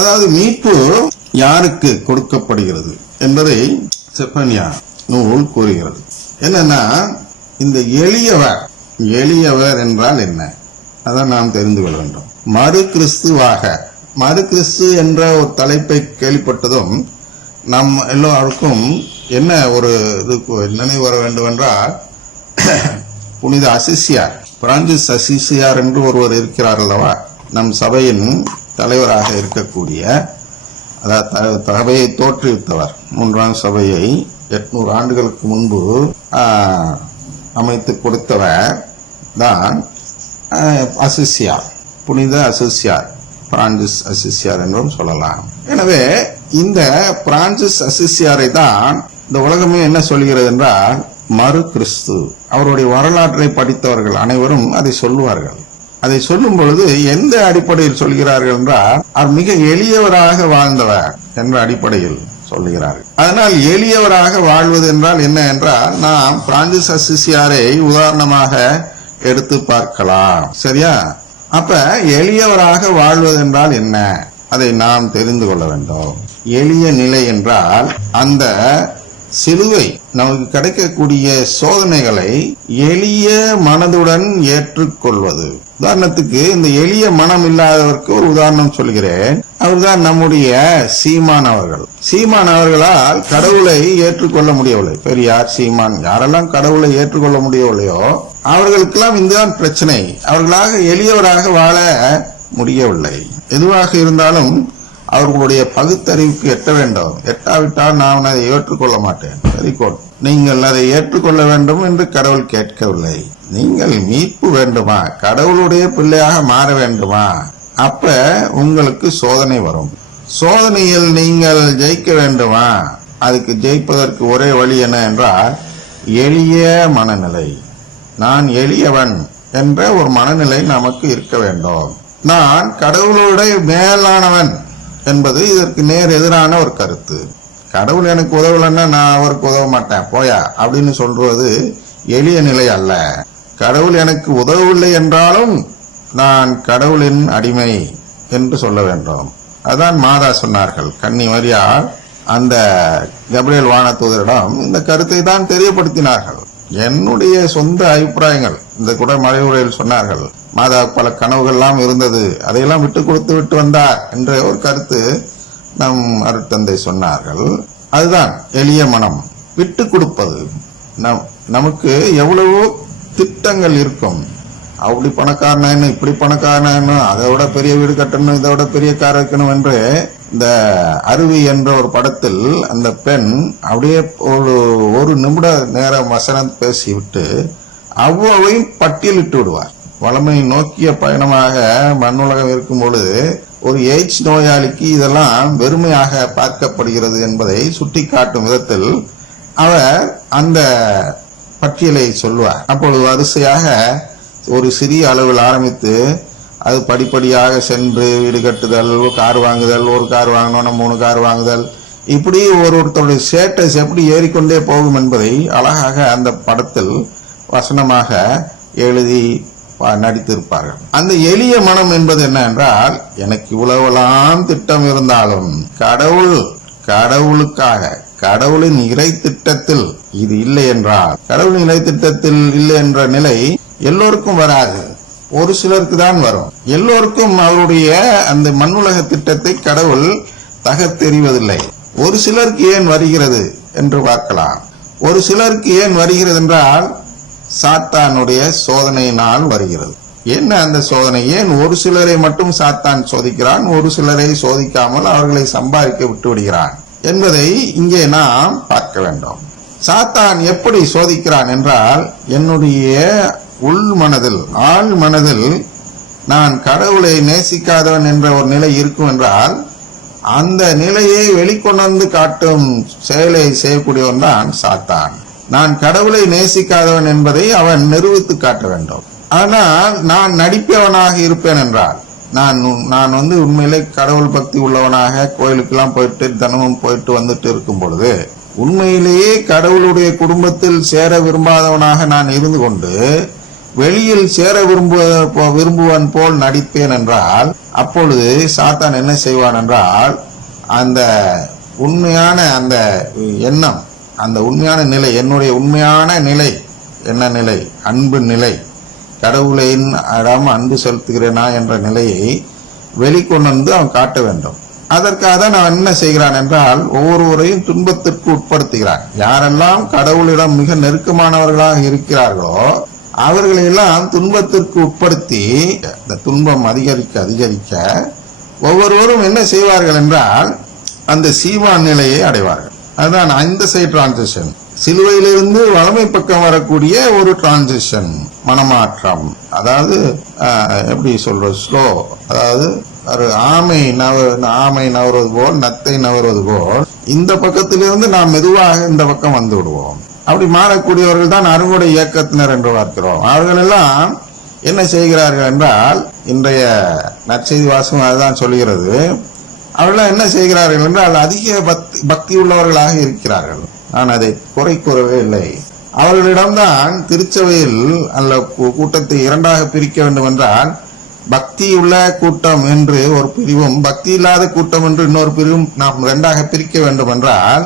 அதாவது மீட்பு யாருக்கு கொடுக்கப்படுகிறது என்பதை செப்பனியா நூல் கூறுகிறது. என்னன்னா, இந்த எளியவர் என்றால் என்ன, அதான் நாம் தெரிந்து கொள்ள வேண்டும். மறு கிறிஸ்து என்ற ஒரு தலைப்பை கேள்விப்பட்டதும் நம் எல்லோருக்கும் என்ன ஒரு நினைவு வர வேண்டும் என்றால், புனித அசிசியார், பிரான்சிஸ் அசிசியார் என்று ஒருவர் இருக்கிறார் அல்லவா, நம் சபையின் தலைவராக இருக்கக்கூடிய, அதாவது சபையை தோற்றுவித்தவர். 3ஆம் சபையை 800 ஆண்டுகளுக்கு முன்பு அமைத்து கொடுத்தவர் தான் அசிசியார், புனித அசிசியார், பிரான்சிஸ் அசிசியார் என்றும் சொல்லலாம். எனவே இந்த பிரான்சிஸ் அசிசியாரை தான் இந்த உலகமே என்ன சொல்கிறது என்றால் மறு கிறிஸ்து. அவருடைய வரலாற்றை படித்தவர்கள் அனைவரும் அதை சொல்லுவார்கள். அதை சொல்லும் பொழுது எந்த அடிப்படையில் சொல்கிறார்கள் என்றால், அவர் மிக எளியவராக வாழ்ந்தவர் என்ற அடிப்படையில் சொல்லுகிறார்கள். அதனால் எளியவராக வாழ்வது என்றால் என்ன என்றால், நாம் பிரான்சிஸ் அசிசியாரை உதாரணமாக எடுத்து பார்க்கலாம். சரியா? அப்ப எளியவராக வாழ்வது என்றால் என்ன, அதை நாம் தெரிந்து கொள்ள வேண்டும். எளிய நிலை என்றால் அந்த சிலுவை நமக்கு கிடைக்கக்கூடிய சோதனைகளை எளிய மனதுடன் ஏற்றுக்கொள்வது. உதாரணத்துக்கு, இந்த எளிய மனம் இல்லாதவருக்கு ஒரு உதாரணம் சொல்கிறேன். அவர்தான் நம்முடைய சீமான் அவர்கள். சீமான் அவர்களால் கடவுளை ஏற்றுக்கொள்ள முடியவில்லை. பெரியார், சீமான், யாரெல்லாம் கடவுளை ஏற்றுக்கொள்ள முடியவில்லையோ அவர்களுக்கெல்லாம் இதுதான் பிரச்சனை. அவர்களாக எளியவராக வாழ முடியவில்லை. எதுவாக இருந்தாலும் அவர்களுடைய பகுத்தறிவுக்கு எட்ட வேண்டும். எட்டாவிட்டால் நான் அதை ஏற்றுக்கொள்ள மாட்டேன். Very good. நீங்கள் அதை ஏற்றுக்கொள்ள வேண்டும் என்று கடவுள் கேட்கவில்லை. நீங்கள் மீட்பு வேண்டுமா, கடவுளுடைய பிள்ளையாக மாற வேண்டுமா, அப்ப உங்களுக்கு சோதனை வரும். சோதனையில் நீங்கள் ஜெயிக்க வேண்டுமா, அதுக்கு ஜெயிப்பதற்கு ஒரே வழி என்ன என்றால் எளிய மனநிலை. நான் எளியவன் என்ற ஒரு மனநிலை நமக்கு இருக்க வேண்டும். நான் கடவுளுடைய மேலானவன் என்பது இதற்கு நேர் எதிரான ஒரு கருத்து. கடவுள் எனக்கு உதவலன்னா நான் அவருக்கு உதவ மாட்டேன், போயா அப்படின்னு சொல்றது எளிய நிலை அல்ல. கடவுள் எனக்கு உதவவில்லை என்றாலும் நான் கடவுளின் அடிமை என்று சொல்ல வேண்டும். அதான் மாதா சொன்னார்கள். கன்னி மரியாள் அந்த கபிரியேல் வானதூதரிடம் இந்த கருத்தை தான் தெரியப்படுத்தினார்கள். என்னுடைய சொந்த அபிப்பிராயங்கள் இந்த கூட மறைவுரையில் சொன்னார்கள். மாதா பல கனவுகள்லாம் இருந்தது, அதையெல்லாம் விட்டு கொடுத்து விட்டு வந்தார் என்ற ஒரு கருத்து நம் அருட்தந்தை சொன்னார்கள். அதுதான் எளிய மனம், விட்டு கொடுப்பது. நமக்கு எவ்வளவோ திட்டங்கள் இருக்கும். அப்படி பணக்காரன, இப்படி பணக்காரன, அதை விட பெரிய வீடு கட்டணும், இதை விட பெரிய கார் வைக்கணும் என்று இந்த அருவி என்ற ஒரு படத்தில் அந்த பெண் அப்படியே ஒரு நிமிட நேரம் வசனம் பேசிவிட்டு அவ்வளவையும் பட்டியலிட்டு விடுவார். வளமை நோக்கிய பயணமாக மண்ணுலகம் இருக்கும் பொழுது ஒரு எய்ட்ஸ் நோயாளிக்கு இதெல்லாம் வெறுமையாக பார்க்கப்படுகிறது என்பதை சுட்டிக்காட்டும் விதத்தில் அவர் அந்த பட்டியலை சொல்வார். அப்பொழுது வரிசையாக ஒரு சிறிய அளவில் ஆரம்பித்து அது படிப்படியாக சென்று வீடு கட்டுதல், கார் வாங்குதல், ஒரு கார் வாங்கணும்னா 3 கார் வாங்குதல், இப்படி ஒருத்தருடைய ஸ்டேட்டஸ் எப்படி ஏறிக்கொண்டே போகும் என்பதை அழகாக அந்த படத்தில் வசனமாக எழுதி நடித்திருப்பார்கள். அந்த எளிய மனம் என்பது என்ன என்றால், எனக்கு இவ்வளவெல்லாம் திட்டம் இருந்தாலும் கடவுளுக்காக கடவுளின் இறை திட்டத்தில் இது இல்லை என்றால், கடவுளின் இறை திட்டத்தில் இல்லை என்ற நிலை எல்லோருக்கும் வராது, ஒரு சிலருக்கு தான் வரும். எல்லோருக்கும் அவருடைய அந்த மண்ணுலக திட்டத்தை கடவுள் தகர்த்தெறிவதில்லை. ஒரு சிலருக்கு ஏன் வருகிறது என்று பார்க்கலாம். ஒரு சிலருக்கு ஏன் வருகிறது என்றால் சாத்தானுடைய சோதனையினால் வருகிறது. என்ன அந்த சோதனை? ஏன் ஒரு சிலரை மட்டும் சாத்தான் சோதிக்கிறான், ஒரு சிலரை சோதிக்காமல் அவர்களை சம்பாதிக்க விட்டு விடுகிறான் என்பதை இங்கே நாம் பார்க்க வேண்டும். சாத்தான் எப்படி சோதிக்கிறான் என்றால், என்னுடைய உள் மனதில், ஆழ் மனதில் நான் கடவுளை நேசிக்காதவன் என்ற ஒரு நிலை இருக்கும் என்றால், அந்த நிலையை வெளிக்கொண்டு காட்டும் செயலை செய்யக்கூடியவன் தான் சாத்தான். நான் கடவுளை நேசிக்காதவன் என்பதை அவன் நிரூபித்து காட்ட வேண்டும். ஆனால் நான் நடிப்பவனாக இருப்பேன் என்றால், நான் உண்மையிலே கடவுள் பக்தி உள்ளவனாக கோயிலுக்கெல்லாம் போயிட்டு தினமும் போயிட்டு வந்துட்டு இருக்கும் பொழுது, உண்மையிலேயே கடவுளுடைய குடும்பத்தில் சேர விரும்பாதவனாக நான் இருந்து கொண்டு வெளியில் சேர விரும்புவன் போல் நடிப்பேன் என்றால், அப்பொழுது சாத்தான் என்ன செய்வான் என்றால், அந்த உண்மையான அந்த எண்ணம், அந்த உண்மையான நிலை, என்னுடைய உண்மையான நிலை என்ன நிலை, அன்பு நிலை, கடவுளின் அன்பு செலுத்துகிறேனா என்ற நிலையை வெளிக்கொண்டு வந்து அவன் காட்ட வேண்டும். அதற்காக நான் என்ன செய்கிறான் என்றால், ஒவ்வொருவரையும் துன்பத்திற்கு உட்படுத்துகிறான். யாரெல்லாம் கடவுளிடம் மிக நெருக்கமானவர்களாக இருக்கிறார்களோ அவர்களெல்லாம் துன்பத்திற்கு உட்படுத்தி, இந்த துன்பம் அதிகரிக்க அதிகரிக்க ஒவ்வொருவரும் என்ன செய்வார்கள் என்றால், அந்த சீவான் நிலையை அடைவார்கள். அதுதான் இந்த சைடு டிரான்சிஷன். சிலுவையிலிருந்து வலமை பக்கம் வரக்கூடிய ஒரு டிரான்சிஷன், மனமாற்றம். அதாவது எப்படி சொல்றது, ஸ்லோ. அதாவது ஒரு ஆமை நவருவது போல், நத்தை நவருவது போல் இந்த பக்கத்திலிருந்து நாம் மெதுவாக இந்த பக்கம் வந்து விடுவோம். அப்படி மாறக்கூடியவர்கள் தான் அருங்கொடை இயக்கத்தினர் என்று பார்க்கிறோம். அவர்கள் எல்லாம் என்ன செய்கிறார்கள் என்றால், இன்றைய நற்செய்தி வாசகம் அதுதான் சொல்கிறது. அவர்கள் என்ன செய்கிறார்கள் என்றால், அதிக பக்தி உள்ளவர்களாக இருக்கிறார்கள். நான் அதை குறை கூறவே இல்லை. அவர்களிடம்தான் திருச்சபையில் அல்ல கூட்டத்தை இரண்டாக பிரிக்க வேண்டும் என்றால், பக்தி உள்ள கூட்டம் என்று ஒரு பிரிவும், பக்தி இல்லாத கூட்டம் என்று இன்னொரு பிரிவும் நாம் இரண்டாக பிரிக்க வேண்டும் என்றால்,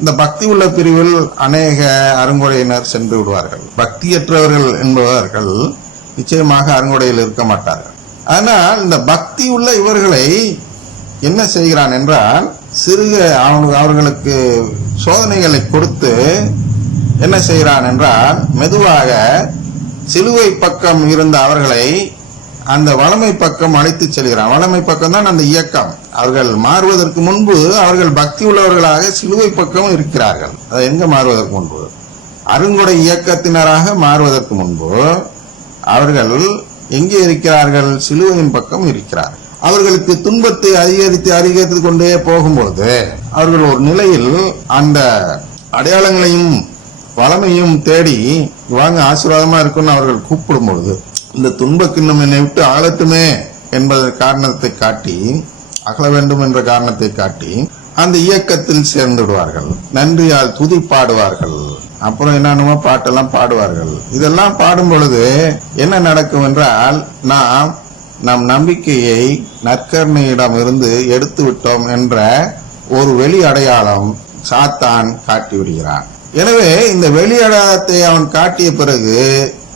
இந்த பக்தி உள்ள பிரிவில் அநேக அருங்கொடையினர் சென்று விடுவார்கள். பக்தியற்றவர்கள் என்பவர்கள் நிச்சயமாக அருங்கொடையில் இருக்க மாட்டார்கள். ஆனால் இந்த பக்தி உள்ள இவர்களை என்ன செய்கிறான் என்றால், அவர்களுக்கு சோதனைகளை கொடுத்து என்ன செய்கிறான் என்றால், மெதுவாக சிலுவை பக்கம் இருந்த அவர்களை அந்த வலமை பக்கம் அழைத்து செல்கிறான். வலமை பக்கம் தான் அந்த இயக்கம். அவர்கள் மாறுவதற்கு முன்பு அவர்கள் பக்தி உள்ளவர்களாக சிலுவை பக்கம் இருக்கிறார்கள். அதை எங்க மாறுவதற்கு முன்பு, அருங்கொடை இயக்கத்தினராக மாறுவதற்கு முன்பு அவர்கள் எங்கே இருக்கிறார்கள், சிலுவையின் பக்கம் இருக்கிறார்கள். அவர்களுக்கு துன்பத்தை அதிகரித்து கொண்டே போகும்போது அவர்கள் ஒரு நிலையில் அந்த அடையாளங்களையும் வளமையும் தேடி வாங்க ஆசீர்வாதமா இருக்குன்னு அவர்கள் கூப்பிடும்போது, இந்த துன்ப கிண்ணம் என்னை விட்டு அகலட்டுமே என்பத காரணத்தை காட்டி, அகல வேண்டும் என்ற காரணத்தை காட்டி அந்த இயக்கத்தில் சேர்ந்து விடுவார்கள். நன்றியால் துதி பாடுவார்கள். அப்புறம் என்னென்னமோ பாட்டெல்லாம் பாடுவார்கள். இதெல்லாம் பாடும் பொழுது என்ன நடக்கும் என்றால், நம் நம்பிக்கையை நற்கருணையிடம் இருந்து எடுத்து விட்டோம் என்ற ஒரு வெளி அடையாளம் சாத்தான் காட்டி விடுகிறான். எனவே இந்த வெளி அடையாளத்தை அவன் காட்டிய பிறகு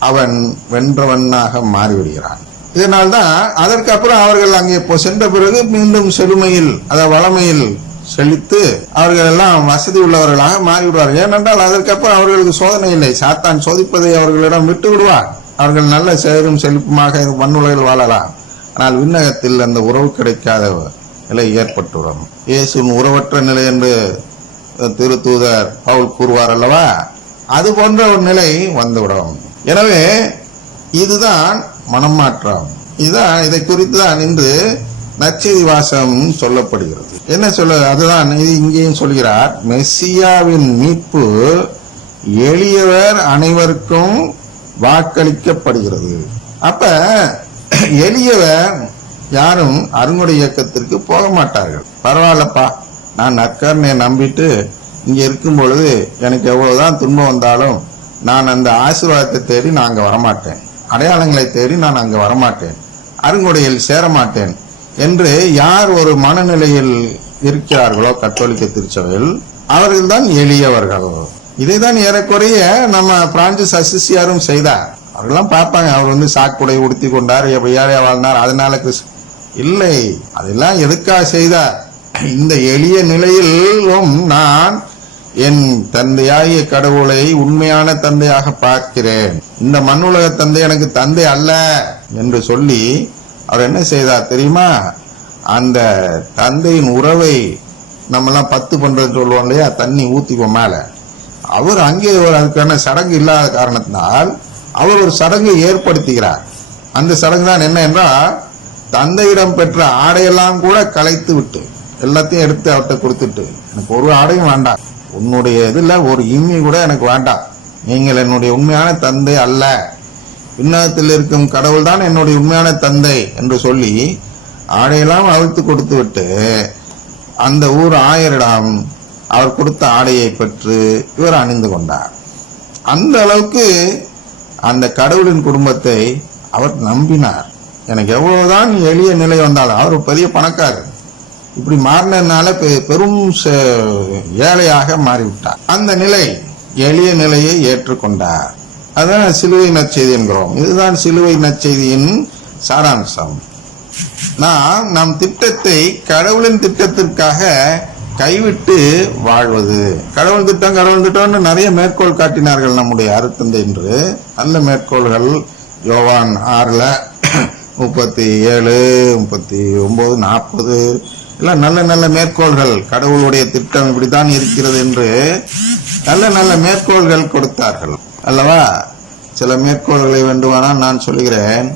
அவன் வென்றவனாக மாறிவிடுகிறான். இதனால்தான் அதற்கு அப்புறம் அவர்கள் அங்கே சென்ற பிறகு மீண்டும் செழுமையில், அதாவது வளமையில் செழித்து அவர்கள் எல்லாம் வசதி உள்ளவர்களாக மாறிவிடுவார்கள். ஏனென்றால் அதற்கப்புறம் அவர்களுக்கு சோதனை இல்லை. சாத்தான் சோதிப்பதை அவர்களிடம் விட்டு விடுவார். அவர்கள் நல்ல சேரும் செழிப்புமாக மண்ணுலகில் வாழலாம். ஆனால் விண்ணகத்தில் அந்த உறவு கிடைக்காத நிலை ஏற்பட்டுவிடும். இயேசுவின் உறவற்ற நிலை என்று திருத்தூதர் பவுல் கூறுவார் அல்லவா, அது போன்ற ஒரு நிலை வந்துவிடும். எனவே இதுதான் மனமாற்றம். இதுதான், இதை குறித்து தான் இன்று நற்செய்தி வாசகம் சொல்லப்படுகிறது. என்ன சொல்ல, அதுதான் இங்கேயும் சொல்கிறார். மெஸ்ஸியாவின் மீட்பு எளியவர் அனைவருக்கும் வாக்களிக்கப்படுகிறது. அப்ப எளியவர் யாரும் அருங்கொடை இயக்கத்திற்கு போக மாட்டார்கள். பரவாயில்லப்பா, நான் நற்கருணையை நம்பிட்டு இங்க இருக்கும் பொழுது எனக்கு எவ்வளவுதான் துன்பம் வந்தாலும் நான் அந்த ஆசீர்வாதத்தை தேடி நான் அங்க வரமாட்டேன், அடையாளங்களை தேடி நான் அங்க வரமாட்டேன், அருங்கொடையில் சேரமாட்டேன் என்று யார் ஒரு மனநிலையில் இருக்கிறார்களோ கத்தோலிக்க திருச்சபையில், அவர்கள் தான் எளியவர்கள். இதைதான் ஏறக்குறைய நம்ம பிரான்சிஸ் அசிசியாரும் செய்தார். அவர்களெல்லாம் பார்ப்பாங்க, அவர் சாக்குடை உடுத்தி கொண்டார், ஏழையா வாழ்ந்தார், அதனால இல்லை. அதெல்லாம் எதுக்காக செய்தார்? இந்த எளிய நிலையிலும் நான் என் தந்தையாகிய கடவுளை உண்மையான தந்தையாக பார்க்கிறேன், இந்த மண்ணுலக தந்தை எனக்கு தந்தை அல்ல என்று சொல்லி அவர் என்ன செய்தார் தெரியுமா? அந்த தந்தையின் உறவை நம்மெல்லாம் 10 பண்றது சொல்லுவோம் இல்லையா, தண்ணி ஊத்திக்குவோம் மேல. அவர் அங்கே அதுக்கான சடங்கு இல்லாத காரணத்தினால் அவர் ஒரு சடங்கை ஏற்படுத்துகிறார். அந்த சடங்கு தான் என்ன என்றால், தந்தையிடம் பெற்ற ஆடையெல்லாம் கூட கலைத்து விட்டு எல்லாத்தையும் எடுத்து அவர்கிட்ட கொடுத்துட்டு, எனக்கு ஒரு ஆடையும் வேண்டாம், உன்னுடைய இதுல ஒரு இம்மி கூட எனக்கு வேண்டாம், நீங்கள் என்னுடைய உண்மையான தந்தை அல்ல, விண்ணகத்தில் இருக்கும் கடவுள் தான் என்னுடைய உண்மையான தந்தை என்று சொல்லி ஆடையெல்லாம் அவிழ்த்து கொடுத்து விட்டு அந்த ஊர் ஆயரிடம் அவர் கொடுத்த ஆடையை பெற்று இவர் அணிந்து கொண்டார். அந்த அளவுக்கு அந்த கடவுளின் குடும்பத்தை அவர் நம்பினார். எனக்கு எவ்வளவுதான் எளிய நிலை வந்தாலும், அவர் பெரிய பணக்காரர், இப்படி மாறினதுனால பெரும் ஏழையாக மாறிவிட்டார். அந்த நிலை, எளிய நிலையை ஏற்றுக்கொண்டார். அதான் சிலுவை நற்செய்தி என்கிறோம். இதுதான் சிலுவை நற்செய்தியின் சாராம்சம். நாம் நம் திட்டத்தை கடவுளின் திட்டத்திற்காக கைவிட்டு வாழ்வது. கடவுள் திட்டம்னு நிறைய மேற்கோள் காட்டினார்கள் நம்முடைய அருத்தந்தை என்று. நல்ல மேற்கோள்கள் யோவான் 6:37, 39, 40 எல்லாம் நல்ல நல்ல மேற்கோள்கள். கடவுளுடைய திட்டம் இப்படித்தான் இருக்கிறது என்று நல்ல நல்ல மேற்கோள்கள் கொடுத்தார்கள் அல்லவா? சில மேற்கோள்களை வேண்டுமானால் நான் சொல்லுகிறேன்.